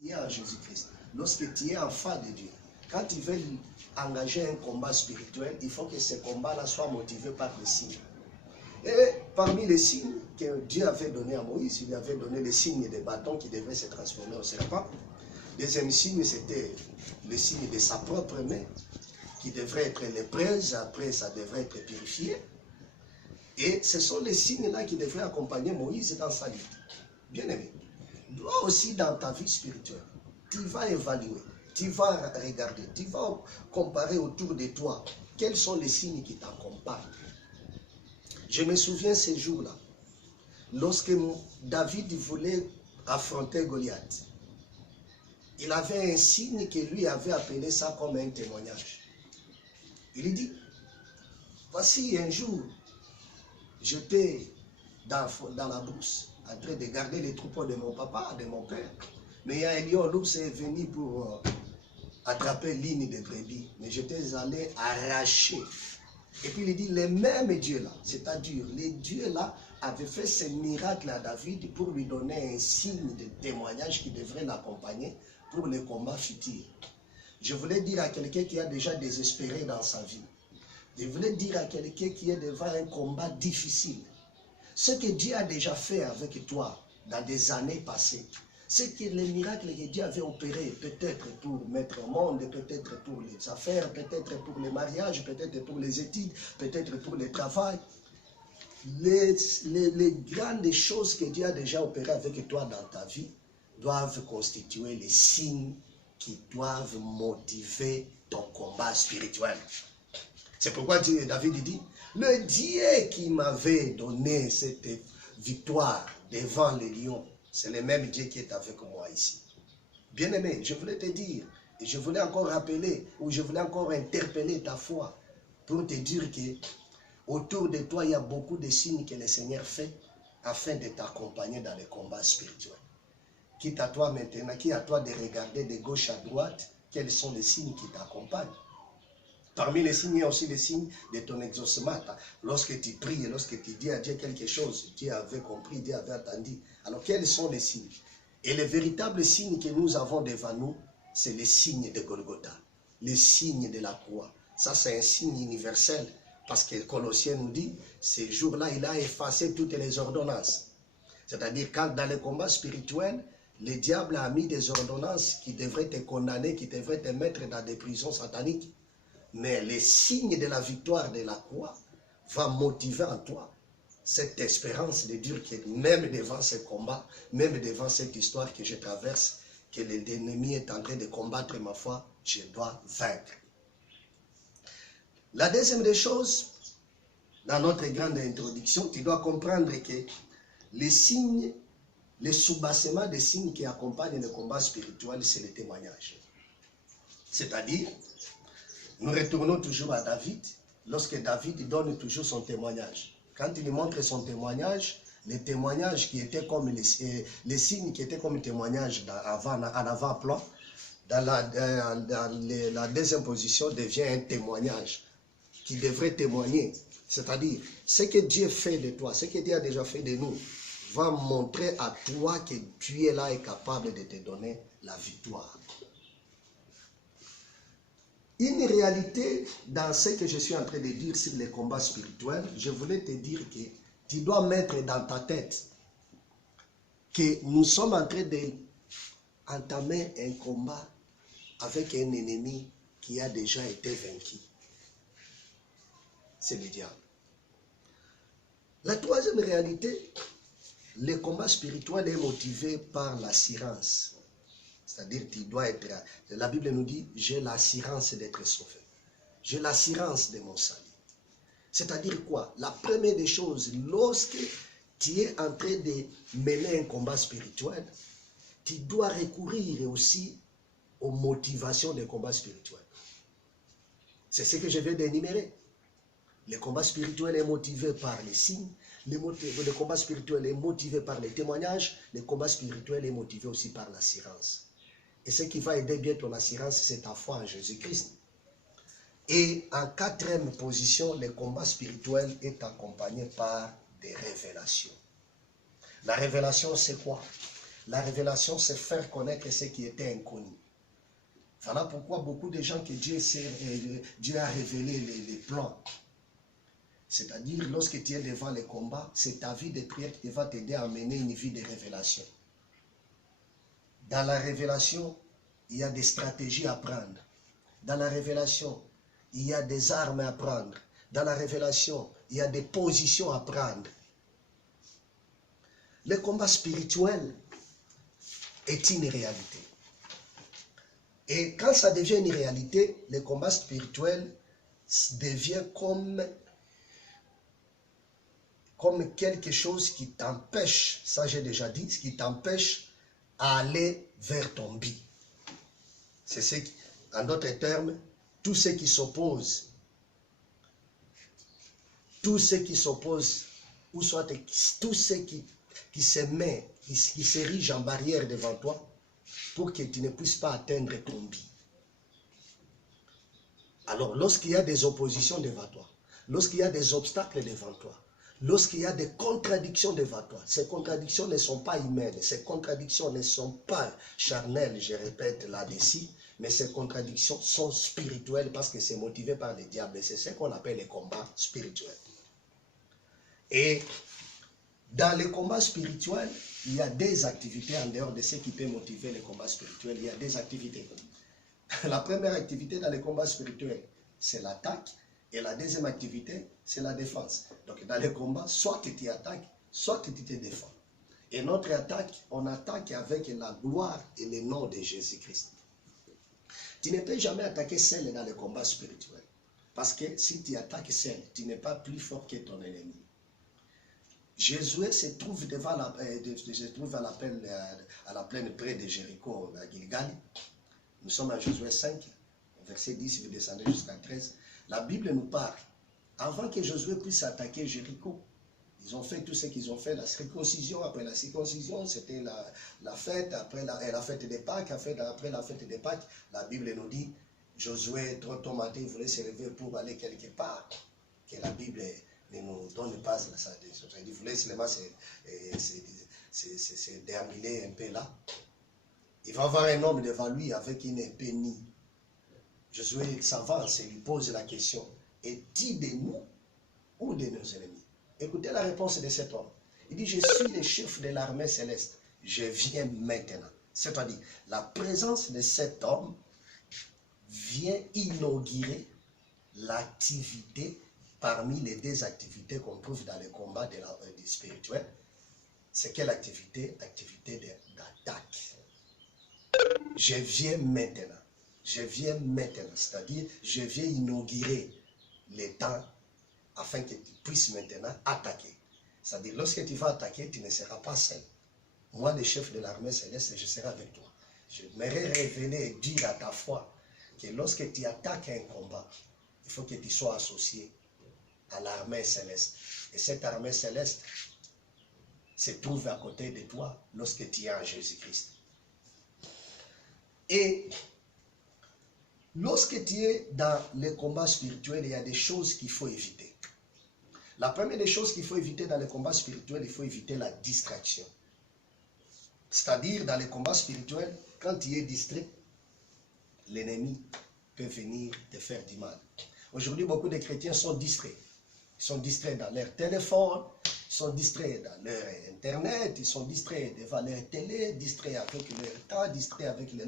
Tu es en Jésus-Christ, lorsque tu es enfant de Dieu, quand tu veux engager un combat spirituel, il faut que ce combat-là soit motivé par les signes. Et parmi les signes que Dieu avait donné à Moïse, il lui avait donné les signes des bâtons qui devaient se transformer en serpent. Deuxième signe, c'était le signe de sa propre main, qui devrait être lépreuse, après ça devrait être purifié. Et ce sont les signes-là qui devraient accompagner Moïse dans sa lutte. Bien aimé, toi aussi dans ta vie spirituelle, tu vas évaluer, tu vas regarder, tu vas comparer autour de toi quels sont les signes qui t'accompagnent. Je me souviens ces jours-là, lorsque David voulait affronter Goliath, il avait un signe que lui avait appelé ça comme un témoignage. Il dit, voici un jour, j'étais dans la brousse, en train de garder les troupeaux de mon papa, de mon père. Mais il y a un lion, l'ours est venu pour attraper l'île de brebis. Mais j'étais allé arracher. Et puis il dit, les mêmes dieux-là, c'est-à-dire les dieux-là avaient fait ce miracle à David pour lui donner un signe de témoignage qui devrait l'accompagner pour le combat futur. Je voulais dire à quelqu'un qui a déjà désespéré dans sa vie, je voulais dire à quelqu'un qui est devant un combat difficile, ce que Dieu a déjà fait avec toi dans des années passées, c'est que les miracles que Dieu avait opérés, peut-être pour mettre au monde, peut-être pour les affaires, peut-être pour les mariages, peut-être pour les études, peut-être pour le travail, les grandes choses que Dieu a déjà opérées avec toi dans ta vie doivent constituer les signes qui doivent motiver ton combat spirituel. C'est pourquoi David dit, le Dieu qui m'avait donné cette victoire devant les lions, c'est le même Dieu qui est avec moi ici. Bien-aimé, je voulais te dire, et je voulais encore rappeler, ou je voulais encore interpeller ta foi, pour te dire que autour de toi, il y a beaucoup de signes que le Seigneur fait afin de t'accompagner dans les combats spirituels. Quitte à toi maintenant, qui à toi de regarder de gauche à droite, quels sont les signes qui t'accompagnent. Parmi les signes, il y a aussi les signes de ton exaucement. Lorsque tu pries, lorsque tu dis à Dieu quelque chose, Dieu avait compris, Dieu avait attendu. Alors, quels sont les signes? Et les véritables signes que nous avons devant nous, c'est les signes de Golgotha, les signes de la croix. Ça, c'est un signe universel, parce que Colossiens nous dit, ces jours-là, il a effacé toutes les ordonnances. C'est-à-dire, quand dans les combats spirituels, le diable a mis des ordonnances qui devraient te condamner, qui devraient te mettre dans des prisons sataniques. Mais les signes de la victoire de la croix vont motiver en toi cette espérance de dire que même devant ce combat, même devant cette histoire que je traverse, que l'ennemi est en train de combattre ma foi, je dois vaincre. La deuxième des choses, dans notre grande introduction, tu dois comprendre que les signes, les soubassements des signes qui accompagnent le combat spirituel, c'est le témoignage. C'est-à-dire, nous retournons toujours à David, lorsque David donne toujours son témoignage. Quand il montre son témoignage, les témoignages qui étaient comme les signes qui étaient comme témoignages en avant-plan, dans la deuxième position devient un témoignage qui devrait témoigner. C'est-à-dire, ce que Dieu fait de toi, ce que Dieu a déjà fait de nous, va montrer à toi que Dieu là est capable de te donner la victoire. Une réalité dans ce que je suis en train de dire sur les combats spirituels, je voulais te dire que tu dois mettre dans ta tête que nous sommes en train d'entamer un combat avec un ennemi qui a déjà été vaincu. C'est le diable. La troisième réalité, le combat spirituel est motivé par l'assurance. C'est-à-dire, tu dois être... La Bible nous dit, j'ai l'assurance d'être sauvé. J'ai l'assurance de mon salut. C'est-à-dire quoi? La première des choses, lorsque tu es en train de mener un combat spirituel, tu dois recourir aussi aux motivations des combats spirituels. C'est ce que je viens d'énumérer. Le combat spirituel est motivé par les signes, le combat spirituel est motivé par les témoignages, le combat spirituel est motivé aussi par l'assurance. Et ce qui va aider bien ton assurance, c'est ta foi en Jésus-Christ. Et en quatrième position, le combat spirituel est accompagné par des révélations. La révélation, c'est quoi? La révélation, c'est faire connaître ce qui était inconnu. Voilà pourquoi beaucoup de gens que Dieu a révélé les plans. C'est-à-dire, lorsque tu es devant les combats, c'est ta vie de prière qui va t'aider à mener une vie de révélation. Dans la révélation, il y a des stratégies à prendre. Dans la révélation, il y a des armes à prendre. Dans la révélation, il y a des positions à prendre. Le combat spirituel est une réalité. Et quand ça devient une réalité, le combat spirituel devient comme quelque chose qui t'empêche, ça j'ai déjà dit, qui t'empêche à aller vers ton but. C'est ce qui, en d'autres termes, tout ce qui s'oppose, ou soit tout ce qui se met, qui s'érige en barrière devant toi, pour que tu ne puisses pas atteindre ton but. Alors, lorsqu'il y a des oppositions devant toi, lorsqu'il y a des obstacles devant toi, lorsqu'il y a des contradictions devant toi, ces contradictions ne sont pas humaines, ces contradictions ne sont pas charnelles, je répète là-dessus, mais ces contradictions sont spirituelles parce que c'est motivé par le diable. C'est ce qu'on appelle les combats spirituels. Et dans les combats spirituels, il y a des activités en dehors de ce qui peut motiver les combats spirituels. Il y a des activités. La première activité dans les combats spirituels, c'est l'attaque. Et la deuxième activité, c'est la défense. Donc dans les combats, soit tu t'attaques, soit tu te défends. Et notre attaque, on attaque avec la gloire et le nom de Jésus-Christ. Tu ne peux jamais attaquer seul dans les combats spirituels. Parce que si tu attaques seul, tu n'es pas plus fort que ton ennemi. Josué se trouve à la plaine près de Jéricho, à Gilgal. Nous sommes à Josué 5, verset 10, vous descendez jusqu'à 13. La Bible nous parle. Avant que Josué puisse attaquer Jéricho, ils ont fait tout ce qu'ils ont fait, la circoncision. Après la circoncision, c'était la fête, après la fête des Pâques. Après la fête des Pâques, la Bible nous dit, Josué, trop tôt matin, il voulait se lever pour aller quelque part. Que la Bible ne nous donne pas ça. Il voulait seulement se déambuler un peu là. Il va voir un homme devant lui avec une épée nue. Josué s'avance et lui pose la question, est-il de nous ou de nos ennemis? Écoutez la réponse de cet homme. Il dit, je suis le chef de l'armée céleste. Je viens maintenant. C'est-à-dire, la présence de cet homme vient inaugurer l'activité parmi les deux activités qu'on trouve dans les combats du spirituel. C'est quelle activité? Activité d'attaque. Je viens maintenant. Je viens maintenant. C'est-à-dire, je viens inaugurer les temps afin que tu puisses maintenant attaquer. C'est-à-dire, lorsque tu vas attaquer, tu ne seras pas seul. Moi, le chef de l'armée céleste, je serai avec toi. Je m'aimerais révéler et dire à ta foi que lorsque tu attaques un combat, il faut que tu sois associé à l'armée céleste. Et cette armée céleste se trouve à côté de toi lorsque tu es en Jésus-Christ. Et lorsque tu es dans les combats spirituels, il y a des choses qu'il faut éviter. La première des choses qu'il faut éviter dans les combats spirituels, il faut éviter la distraction. C'est-à-dire, dans les combats spirituels, quand tu es distrait, l'ennemi peut venir te faire du mal. Aujourd'hui, beaucoup de chrétiens sont distraits. Ils sont distraits dans leur téléphone, ils sont distraits dans leur internet, ils sont distraits devant leur télé, distraits avec leur temps, distraits avec leur